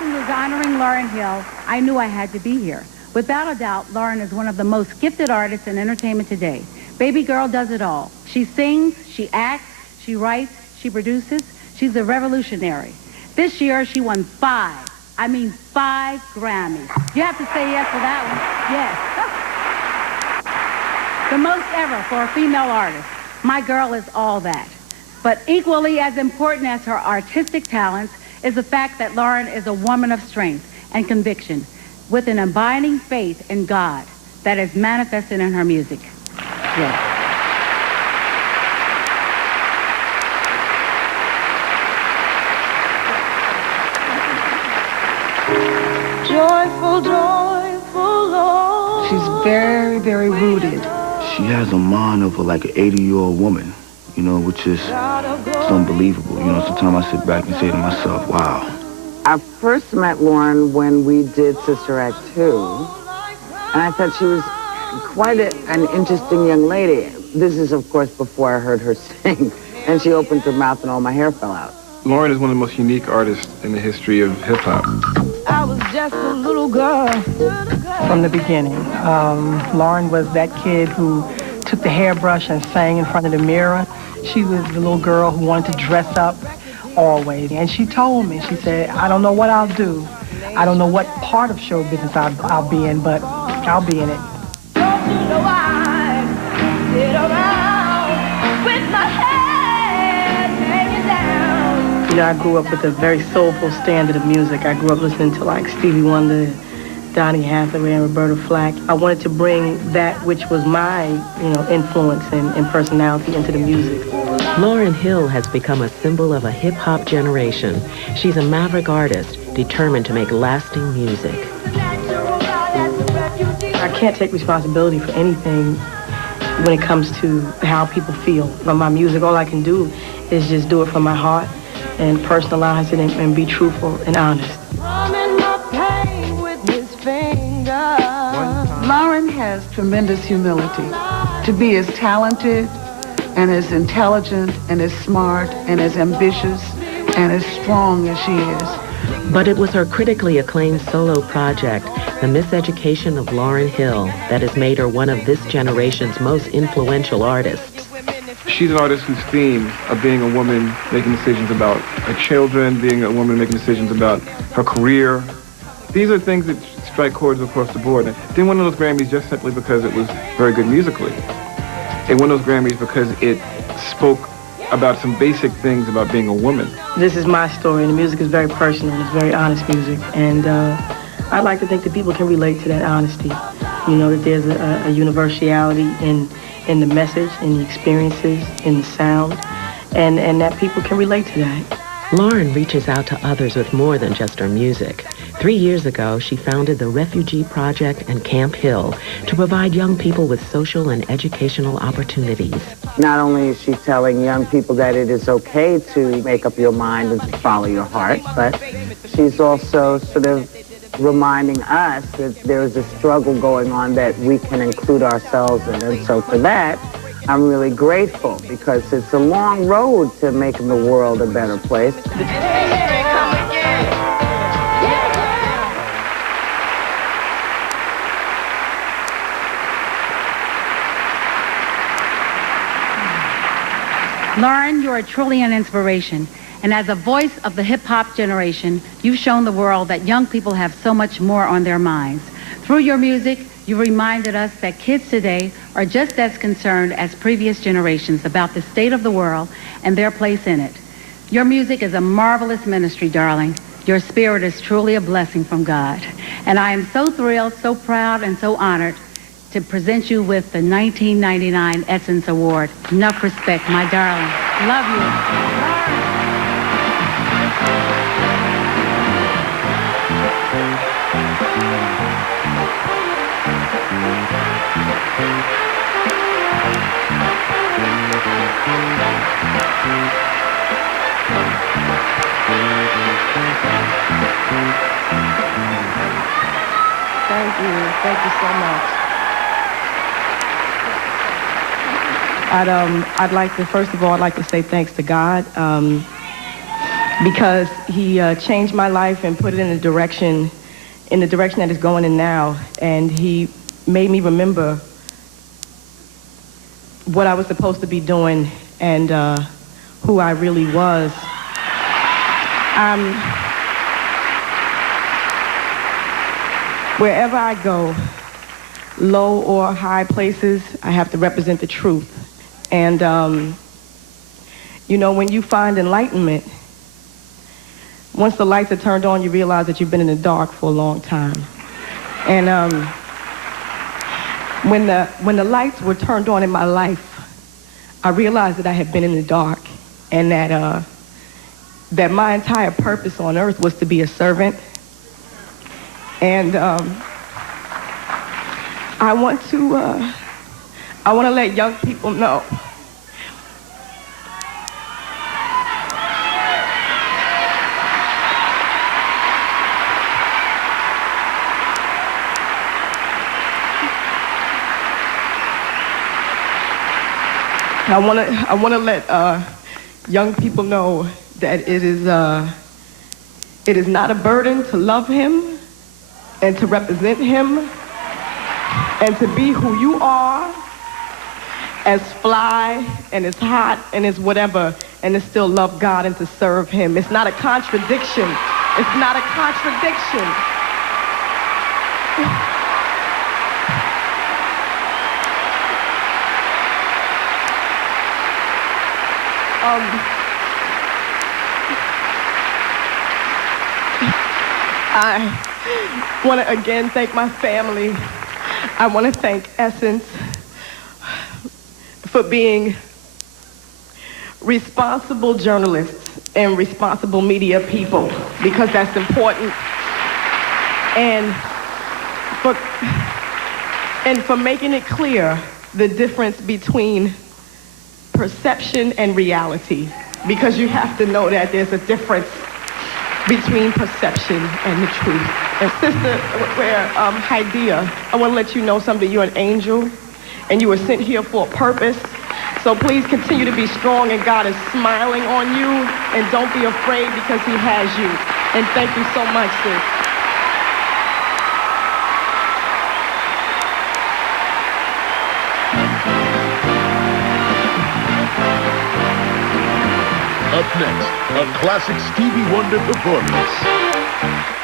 person was honoring Lauryn Hill, I knew I had to be here. Without a doubt, Lauryn is one of the most gifted artists in entertainment today. Baby girl does it all. She sings, she acts, she writes, she produces. She's a revolutionary. This year, she won 5 Grammys. You have to say yes for that one. Yes. The most ever for a female artist. My girl is all that. But equally as important as her artistic talents is the fact that Lauryn is a woman of strength and conviction with an abiding faith in God that is manifested in her music. Yes. Joyful, joyful Lord. She's very, very rooted. She has a mind of like an 80-year-old woman, you know, which is unbelievable. You know, sometimes I sit back and say to myself, wow. I first met Lauryn when we did Sister Act 2, and I thought she was quite an interesting young lady. This is, of course, before I heard her sing, and she opened her mouth and all my hair fell out. Lauryn is one of the most unique artists in the history of hip-hop. I was just a little girl. From the beginning, Lauryn was that kid who took the hairbrush and sang in front of the mirror. She was the little girl who wanted to dress up always. And she told me, she said, I don't know what I'll do. I don't know what part of show business I'll be in, but I'll be in it. Don't you know I sit around with my head hanging down. You know, I grew up with a very soulful standard of music. I grew up listening to like Stevie Wonder, Donny Hathaway, and Roberta Flack. I wanted to bring that which was my, influence and personality into the music. Lauryn Hill has become a symbol of a hip-hop generation. She's a maverick artist, determined to make lasting music. I can't take responsibility for anything when it comes to how people feel. From my music, all I can do is just do it from my heart and personalize it and be truthful and honest. Lauryn has tremendous humility. To be as talented and as intelligent and as smart and as ambitious and as strong as she is. But it was her critically acclaimed solo project, The Miseducation of Lauryn Hill, that has made her one of this generation's most influential artists. She's an artist whose theme of being a woman making decisions about her children, being a woman making decisions about her career, these are things that strike chords across the board. And didn't win those Grammys just simply because it was very good musically. It won those Grammys because it spoke about some basic things about being a woman. This is my story, and the music is very personal, and it's very honest music. And I'd like to think that people can relate to that honesty. You know, that there's a universality in the message, in the experiences, in the sound, and that people can relate to that. Lauryn reaches out to others with more than just her music. 3 years ago, she founded the Refugee Project and Camp Hill to provide young people with social and educational opportunities. Not only is she telling young people that it is okay to make up your mind and to follow your heart, but she's also sort of reminding us that there is a struggle going on that we can include ourselves in. And so for that, I'm really grateful, because it's a long road to making the world a better place. Lauryn, you are truly an inspiration. And as a voice of the hip-hop generation, you've shown the world that young people have so much more on their minds. Through your music, you reminded us that kids today are just as concerned as previous generations about the state of the world and their place in it. Your music is a marvelous ministry, darling. Your spirit is truly a blessing from God. And I am so thrilled, so proud, and so honored to present you with the 1999 Essence Award. Enough respect, my darling. Love you. Thank you so much. I'd like to, first of all, I'd like to say thanks to God. because he changed my life and put it in the direction that it's going in now. And he made me remember what I was supposed to be doing and who I really was. Wherever I go, low or high places, I have to represent the truth. And, you know, when you find enlightenment, once the lights are turned on, you realize that you've been in the dark for a long time. And when the lights were turned on in my life, I realized that I had been in the dark, and that that my entire purpose on earth was to be a servant. And I want to let young people know I want to let young people know that it is not a burden to love him and to represent him and to be who you are, as fly and as hot and as whatever, and to still love God and to serve him. It's not a contradiction. It's not a contradiction. I want to again thank my family. I want to thank Essence for being responsible journalists and responsible media people, because that's important. And for making it clear the difference between perception and reality, because you have to know that there's a difference between perception and the truth. And Sister Hydea, I want to let you know something. You're an angel, and you were sent here for a purpose. So please continue to be strong, and God is smiling on you, and don't be afraid, because he has you. And thank you so much, sis. Up next, a classic Stevie Wonder performance.